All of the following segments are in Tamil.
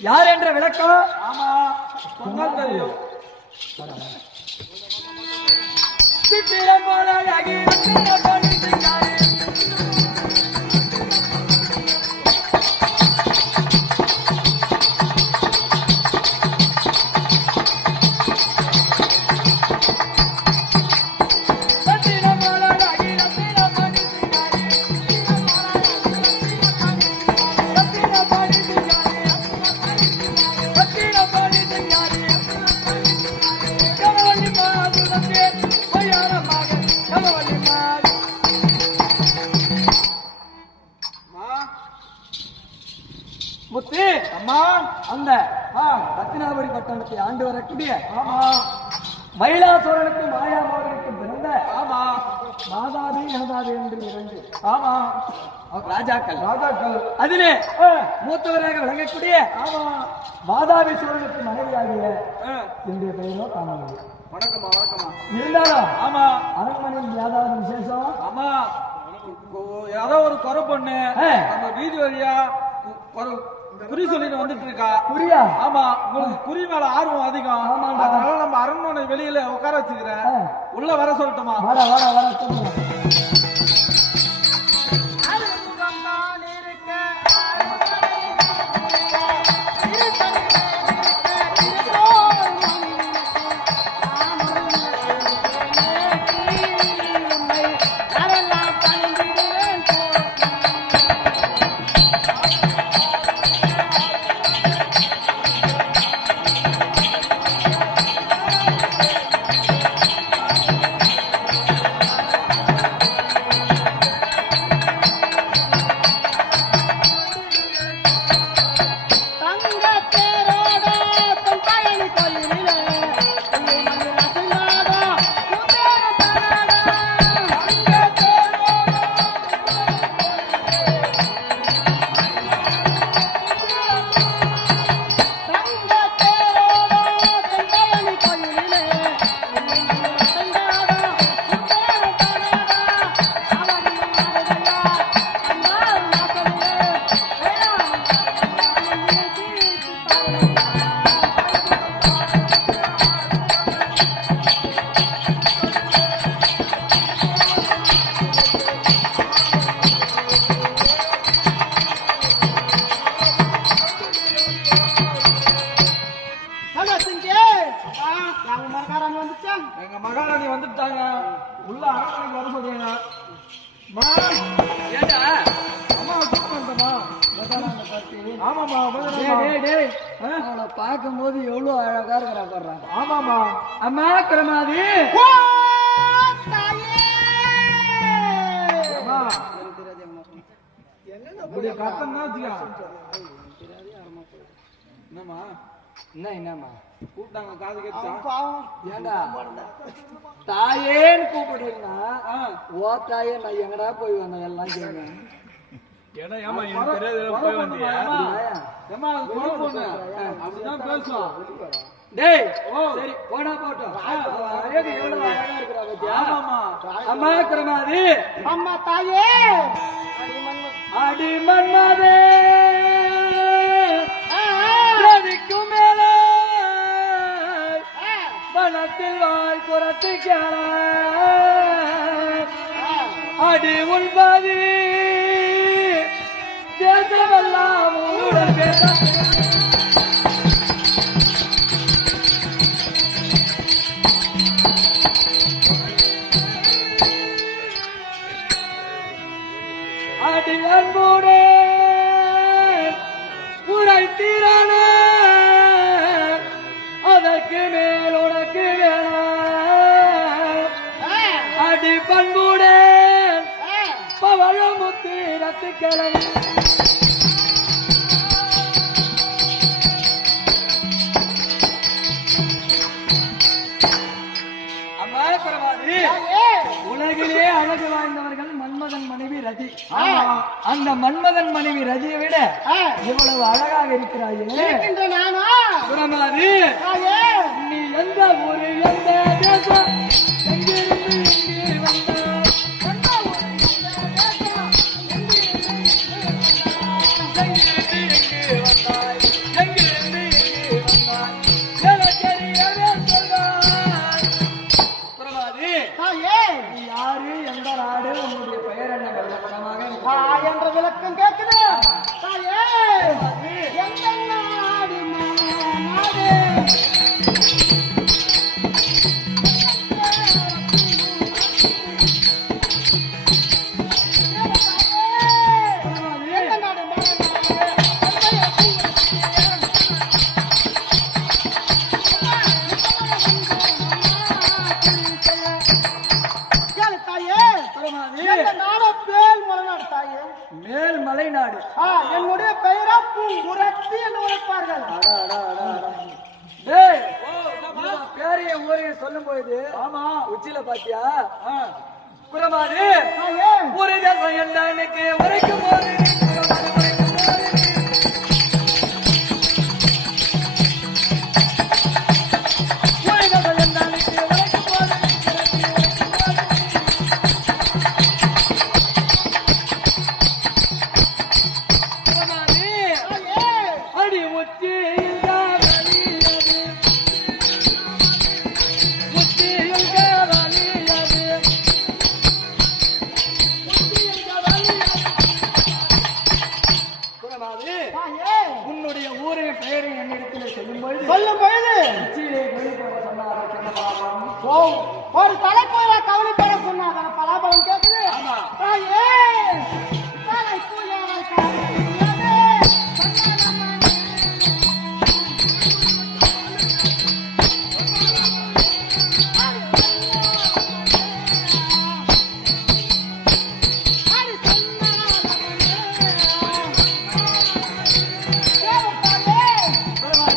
யார் என்ற விளக்கம்? ஆமா சொன்னால் தெரியும். முத்து அம்மா அந்த ரத்தினாபுரி பட்டணத்தை ஆண்டு வரக்கூடிய மயிலாசோரனுக்கு மாயாமோகனுக்கு பிறந்த மாதாவி எனதாவி என்று இரண்டு ராஜாக்கள் அதிலே மூத்தவராக விளங்கக்கூடிய வாதாபி சோழனுக்கு மனைவியாகிய என்னுடைய பெயரோ காணவில்லை. வணக்கமா இருந்தாலும் ஆமா அரண்மனையில் ஏதாவது விசேஷம்? ஆமா ஏதோ ஒரு குறை பொண்ணு நம்ம வீதி வழியா குறி சொல்லிட்டு வந்துட்டு இருக்கா. புரியா? ஆமா, உங்களுக்கு குறி மேல ஆர்வம் அதிகம். அதனால நம்ம அரண்மனை வெளியில உட்கார வச்சுக்கிறேன். உள்ள வர சொல்லட்டுமா? எங்க மகாராணி வந்துட்டாங்க. உள்ள அரண்மனைக்கு வர சொல்றீங்க. பார்க்கும் போது எவ்வளவு அழகா இருக்கிறா பாடுறாங்க. ஆமாமா. அம்மா கிரமாதி கட்டம் தான் என்னம்மா என்னம்மா கூப்பிட்டாங்க காது கேட்டா? ஏண்டா தாயேன்னு கூப்பிடுறீங்கன்னா ஓ தாயே நான் எங்கடா போய் வந்தேன் எல்லாம் கேட்க. டேய் சரி போனா போட்டோம். எவ்வளவு அழகா இருக்கிறா பத்தியா? அம்மா கிரமாதி அம்மா தாயே அடி மன்மதே ரவிக்கும் மேல வனத்தில் வாழ் புறத்து அடி உள்பாதி தேசமெல்லாம் உன்னுடன் பேச அடி அன்புடே உரைத்திரான அதற்கு மேல் உனக்கு வேணாம். அடி பண்புடே பவழமுத்து ரத்துக்களை அம்மா பரவாது உலகிலே அழகு வாய்ந்தவர்கள் மன்மதன் மனைவி ரதி. அந்த மன்மதன் மனைவி ரதியை விட இவ்வளவு அழகாக இருக்கிறாயே. நீ எந்த ஊரு எந்த தேசம் எங்கிருந்து எங்கே யாரு எந்த நாடு உன்னுடைய பெயர் என்ன என்ற விளக்கம் கேட்குது. எந்த நாடு நாடு மேல்மலை நாடு. என்னுடைய பெயரா பூங்குரத்தி என்று உரைப்பார்கள். பேரைய ஊரைய சொல்லும் போது ஆமா உச்சில பாத்தியா குரமாது தாயே ஒரு தேசம் எனக்கு உரைக்கும் போது குரமாது உரைக்கும் போது ஒரு தேசம் எனக்கு உரைக்கும் போது குரமாது தாயே அடி முத்தி தாயே உன்னுடைய ஊரின் பெயரை என்னிடத்தில் சொல்லும் பொழுது சொல்லும் பொழுது உச்சியிலே வெளிப்பட சொன்னார் சின்னபாபம். ஓ, ஒரு தலைக்குள்ள கவலைப்பட சொன்னாங்க பலாபலம் கேக்குது ஆமா. தாயே தலைக்குள்ள கவலைப்படாதே.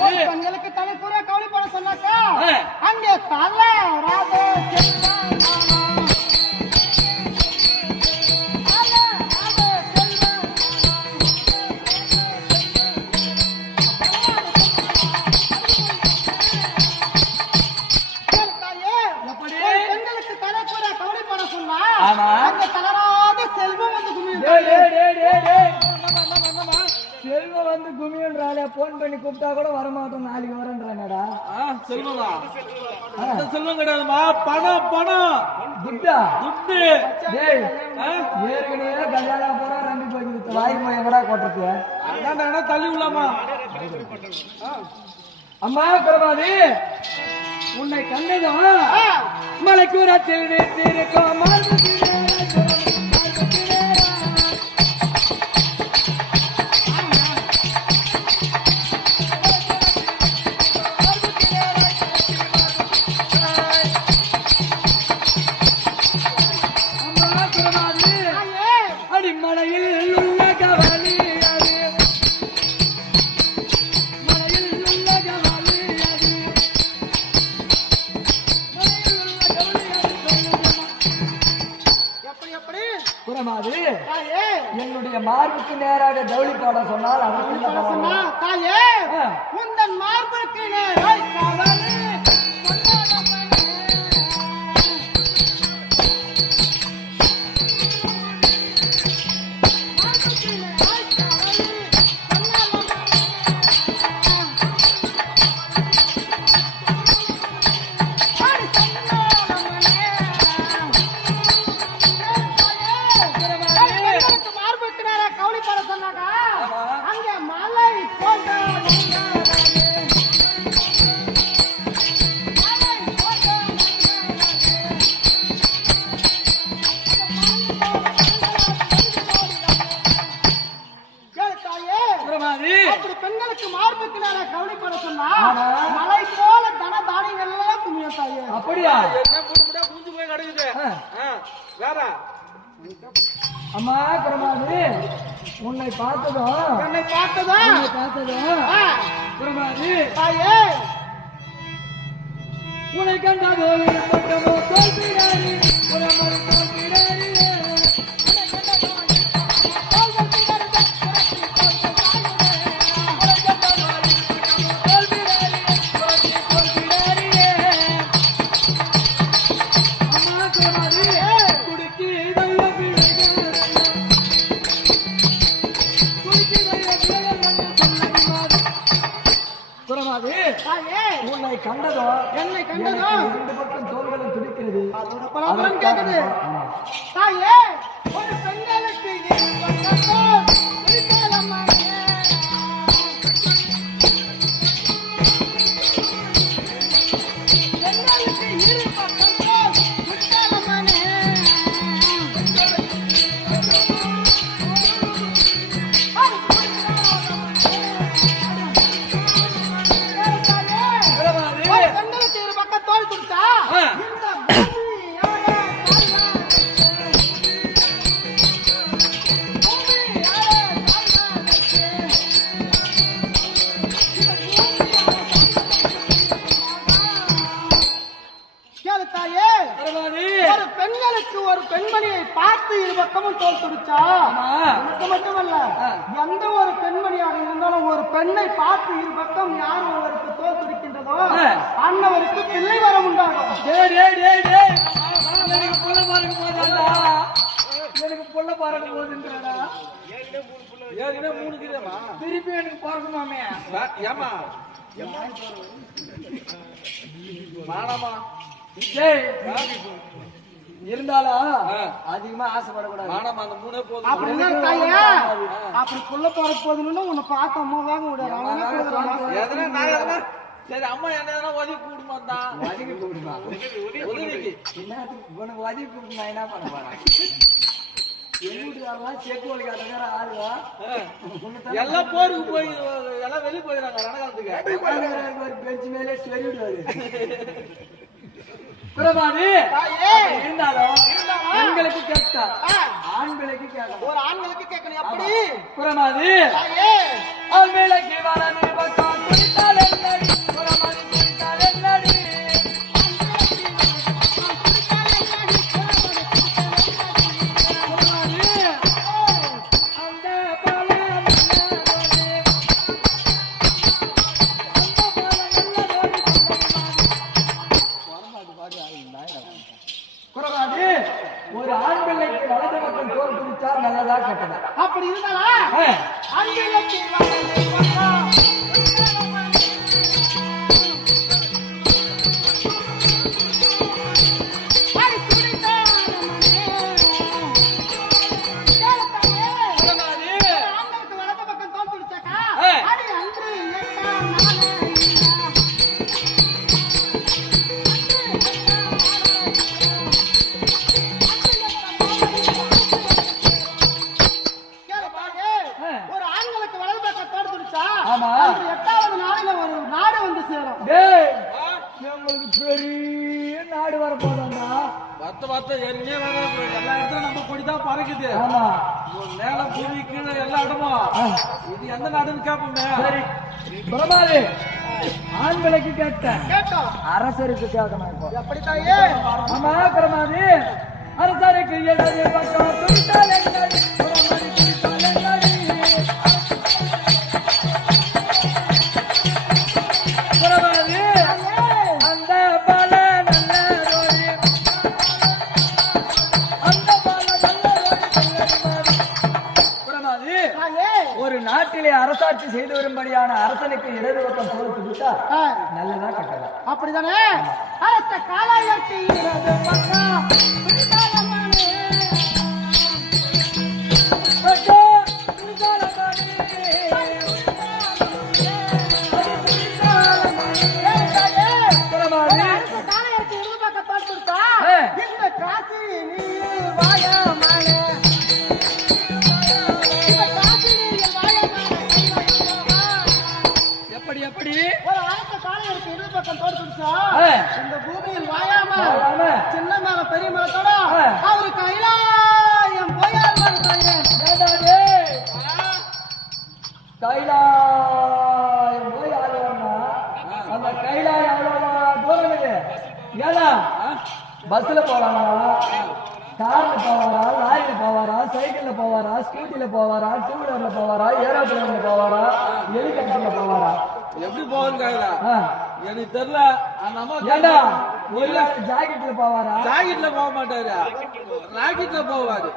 ஒரு பெண்களுக்கு தலைக்குள்ள கவலைப்பட சொன்னாக்கா அங்கே தலை ராதே எப்படி? பெண்களுக்கு தலைக்குள்ள கவலைப்பட சொன்னா ஆமா. அங்க தளராத செல்வம் வந்து குமியும் டேய், டேய், டேய், டேய், டேய். செல்வம் வந்து குமியன்றாலே போன் பண்ணி கூப்பிட்டா கூட வரமாட்டோம் நாளைக்கு வரேன்றானடா செல்வமா அந்த செல்வம் கிடையாதுமா பணம் பணம் துட்டா துட்டு டேய் ஏற்கனவே கல்யாணம் போறா ரெண்டு போய் வாய் போய் எங்கடா கொட்டுறது அதான்டா தள்ளி விடலாமா அம்மா பிரபாதி உன்னை கண்டதும் மலைக்கூரத்தில் வீட்டிருக்கும் அடிமலையில் உள்ள கவலி அது மலையில் உள்ள கவலி அது மலையில் உள்ள கவலி அது எப்படி எப்படி குரமாது தாயே என்னுடைய மார்புக்கு நேராக ஜவுளி போட சொன்னால் அதற்கு என்ன சொன்னா பண்ணணும்? தாயே ஆ. உந்தன் மார்புக்கு நேராய் கவலை மார்புக்கு நேரா கவலைப்பட சொன்னாக்கா அங்க மலை போன்ற குரமாதி அப்படி பெண்களுக்கு மார்புக்கு நேரா கவலைப்பட சொன்னா ஆமா. மலை போல தன தானியங்கள் எல்லாம் குமியும் தாயே அப்படியா என்ன போட்டு போட்டா குஞ்சு போய் கிடக்குது வேற அம்மா குரமாதி உன்னை பார்த்ததும் என்னை பார்த்ததா உன்னை பார்த்ததும் ஆ, குரமாதி தாயே உன்னை கண்டதோ விருப்பட்டமோ தோல்வியாரி குரமரு தோல்வியாரியே தாயே உன்னை கண்டதோ என்னை கண்டதோ எனக்கு இரண்டு பக்கம் தோள்களும் துடிக்கிறது அதோட பலாபலம் கேக்குது ஆமா. தாயே ஒரு பெண்களுக்கு இருப்பதற்கும் இருக்காதம்மாவே. பெண்களுக்கு இருப்பதற்கும் இருக்காதம்மாவே. குரமாதி ஒரு பெண்களுக்கு இரு பக்கம் தோள் கொடுத்தா இந்த பூமியோட ஒரு பெண்மணியை பார்த்து இரு பக்கமும் தோல் துடிச்சா எனக்கு மட்டுமல்ல எந்த ஒரு பெண்மணியாக இருந்தாலும் ஒரு பெண்ணை பார்த்து இரு பக்கம் யார் ஒருவருக்கு தோல் துடிக்கின்றதோ அன்னவருக்கு பிள்ளை வரம் உண்டாகும். எனக்கு புள்ள பாருங்க போதாடா, எனக்கு புள்ள பாருங்க போதுன்றாடா. ஏற்கனவே 3 கிலோமா திருப்பி எனக்கு பிறக்குமாமே. ஏமா மானமா இருந்தாலும் அதிகமா ஆசைப்படக்கூடாது. மானமா அந்த 3 போதும். அப்படின்னா தாயா அப்படி புள்ள பிறக்க போதுன்னு உன்னை பார்த்த அம்மா வாங்க விடாது. எதனா நான் எதனா சரி அம்மா என்ன எதனா ஒதுக்கி கூடுமா தான் ஒதுக்கி கூடுமா ஒதுக்கி என்னத்துக்கு உனக்கு ஒதுக்கி கூப்பிட்டு நான் என்ன பண்ண போறேன்? எல்லாம் செக்கு வலிக்காத ஆளுவா எல்லாம் போருக்கு போய் எல்லாம் வெளியே போயிடறாங்க ரணகாலத்துக்கு. ஒரு பெஞ்சு மேலே சொல்லிவிடுவாரு. பிரபாதி இருந்தாலும் பெண்களுக்கு கேட்டா ஆண்களுக்கு கேட்கணும். ஒரு ஆண்களுக்கு கேட்கணும். எப்படி பிரமாதி ஆண்களுக்கு வரனே பக்கம் குடித்தால் என்னடி பிரமாதி குடித்தால் என்னடி ஒரு ஆண் பிள்ளைக்கு வலது பக்கம் தோல் குடிச்சா நல்லதா கெட்டதா? அப்படி இருந்தாலா ஆண்களுக்கு வலது பக்கம் தோல் குடிச்சாக்கா அடி அன்று ஒரு ஆண்களுக்கு வலது பக்கம் தோல் குடிச்சா அன்று 8வது நாளில ஒரு நாடு வந்து சேரும். உங்களுக்கு பெரிய நாடு வர போதாண்டா. பத்து ஏற்கனவே எல்லா இடத்துல நம்ம கொடிதான் பறக்குது. ஆமா மேல பூமி கீழே எல்லா இடமும் இது எந்த நாடுன்னு கேட்போமே. சரி பிரமாதி ஆண்களுக்கு கேட்டேன், கேட்டோம். அரசருக்கு கேட்கணும். இப்போ எப்படி தாயே? ஆமா பிரமாதி அரசருக்கு இடது பக்கம் துடித்தால் என்னடி பிரமாதி துடித்தால் என்னடி பிரமாதி அந்த பல நல்ல ரோடி அந்த பல நல்ல ரோடி பிரமாதி ஒரு நாட்டிலே அரசாட்சி செய்து வரும்படியான அரசனுக்கு இடது பக்கம் தோல் துடித்தா நல்லதா கட்டதா? அப்படிதானே அரச காலாயத்தி இடது பக்கம் துடித்தாலம்மானே. பக்கா துடித்தாலம்மானே. பிரமாதி அரச காலாயத்தி இடது பக்கம் தோல் துடித்தா இந்த காசி நீ வாயாமானே. இந்த காசி நீ வாயாமானே. எப்படி எப்படி ஒரு அரச காலாயத்தி இடது பக்கம் தோல் துடிச்சா இந்த பூமியில் வாயாம சின்ன மேல பெரிய மரத்தோட அவரு கைலாயம் போயார் கைலாயம் போய் ஆளுவாங்க. அந்த கைலாயம் எவ்வளவு தூரம் இது? ஏன்னா பஸ்ல போவாரா, கார்ல போவாரா, லாரில போவாரா, சைக்கிள்ல போவாரா, ஸ்கூட்டில போவாரா, 2 வீலர்ல போவாரா, ஏரோப்ளேன்ல போவாரா, ஹெலிகாப்டர்ல போவாரா? எப்படி போகுதுங்க எனக்கு தெரியல. அந்த அம்மா ஏண்டா ஒரு ஜாக்கெட்ல போவாரா, ஜாக்கெட்ல போக மாட்டாரு, ராக்கெட்ல போவாரு.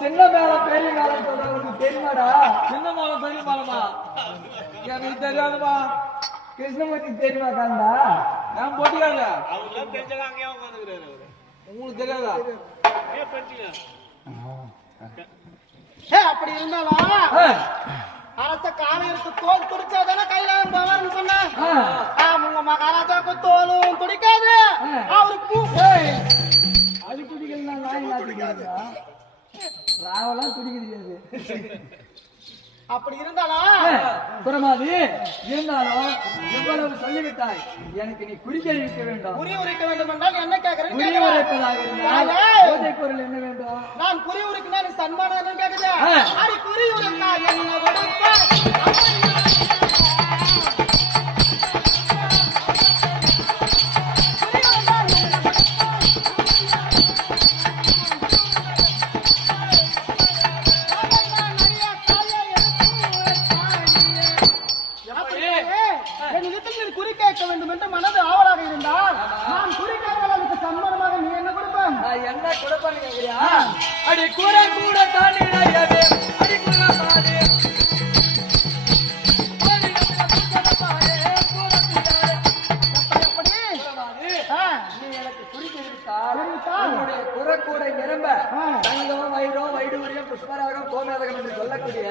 சின்ன மேல பெரிய மேல சொல்றவங்களுக்கு தெரியுமாடா? சின்ன மாலம் பெரிய மாலமா எனக்கு தெரியாதுமா. கிருஷ்ணமூர்த்தி தெரியுமா காந்தா? நான் போட்டிக்காங்க உங்களுக்கு தெரியாதா? அப்படி இருந்தாலும் அரச காலையிற்கு தோல் துடிச்சாதானே கைலாயம் போவார்னு சொன்னா உங்க மகாராஜாவுக்கு தோலும் துடிக்காது. அவருக்கு அது குடிக்கலாம் நாய் நாட்டிக்கிறா ராவெல்லாம் குடிக்க தெரியாது. அப்படி இருந்தாலும் பிரமாதி இருந்தாலும் எவ்வளவு சொல்லிவிட்டாய், எனக்கு நீ குறிக்க வைக்க வேண்டும். குறி உரைக்க வேண்டும் என்றால் என்ன கேட்கிறேன்? குறி உரைப்பதாக இருந்தால் போதை பொருள் என்ன வேண்டும்? நான் குறி உரைக்குன்னா நீ சன்மானம் என்ன கேக்குது? அது குறி உரைக்கா என்ன கொடுப்பாய்? அடி கூட கூட தாண்டிடையவே அடி குரமாதே குறக்கூடை நிரம்ப தங்கம் வைரம் வைடூரியம் புஷ்பராகம் கோமேதகம் என்று சொல்லக்கூடிய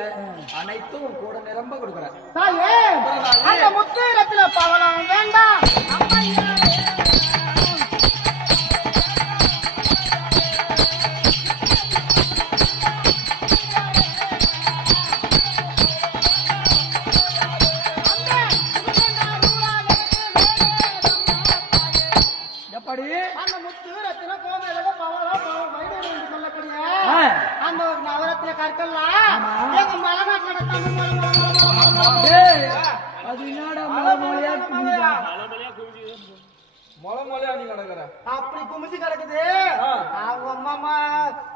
அனைத்தும் கூட நிரம்ப கொடுக்குறேன். தாயே அந்த முத்திரத்துல பவளம் வேண்டாம் அந்த முத்துரத்தின கோமேதக பவளம் வைடூரியம் என்று சொல்லக்கூடிய அந்த நவரத்தின கற்கள்லாம் எங்க மலைநாட்டுல தமிழ் அது என்னடா மலைமலையா குமிஞ்சா மொளமொளையா நீ கிடக்குற அப்படி குமிச்சு கிடக்குது அவங்க அம்மா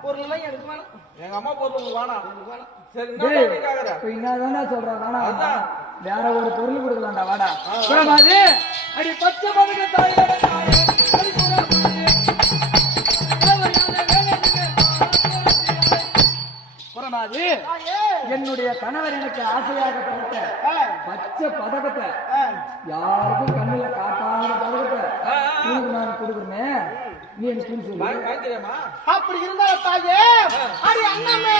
பொருள் எல்லாம் எடுக்க வேணாம் எங்க அம்மா பொருள் வேணாம் சரி இப்ப என்னதானே சொல்றான் வேணா வேற ஒரு பொருள் கொடுக்கலாம்டா வாடா புறமாது அடி பச்சை பதக்க தாய் புறமாது என்னுடைய கணவர் எனக்கு ஆசையாக கொடுத்த பச்சை பதக்கத்தை யாருக்கும் கண்ணுல காட்டாத பதக்கத்தை உனக்கு நான் கொடுக்குறேன் நீ எனக்கு சொல்லு. அப்படி இருந்தாலும் தாயே அடி அண்ணமே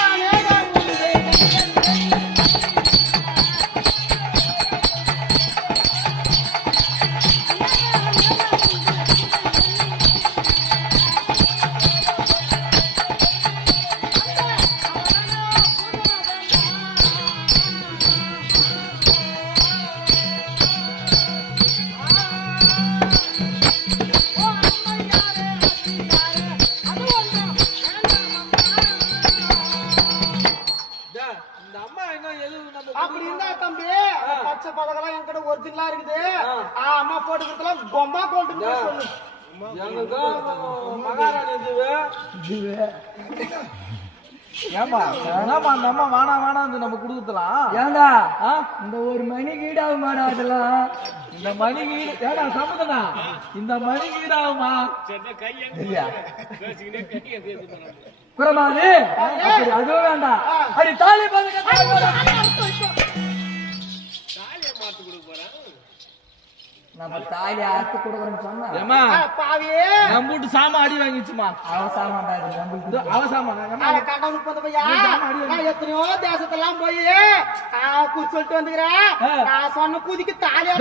அப்படி இருந்தா தம்பி பச்சை பதக்கெல்லாம் என்கிட்ட ஒரிஜினலா இருக்குது அம்மா போட்டுக்கிறதுலாம் பொம்மா போட்டு சொல்லு மகாராணி ஏமா என்னமா அந்த அம்மா வேணா வேணாம் நம்ம கொடுக்கலாம் ஏண்டா இந்த ஒரு மணிக்கு ஈடாக மாடா அதெல்லாம் இந்த மணிக்கு ஏடா சம்மதனா இந்த மணிக்கு ஈடாகுமா புறமாது அப்படி அதுவும் வேண்டாம் அடி தாலி நம்ம தாலி அறுத்து கொடுக்குறேன்னு சொன்னா பாவியே நம்பூட்டு சாமா அடி வாங்கிச்சுமா அவ சாமான்டா இது நம்மளுக்கு அவ சாமான கண்டவனுக்கு போந்த பையா நான் எத்தனையோ தேசத்தெல்லாம் போய் சொல்லிட்டு வந்துக்கிறேன் நான் சொன்ன பூதிக்கு தாலியா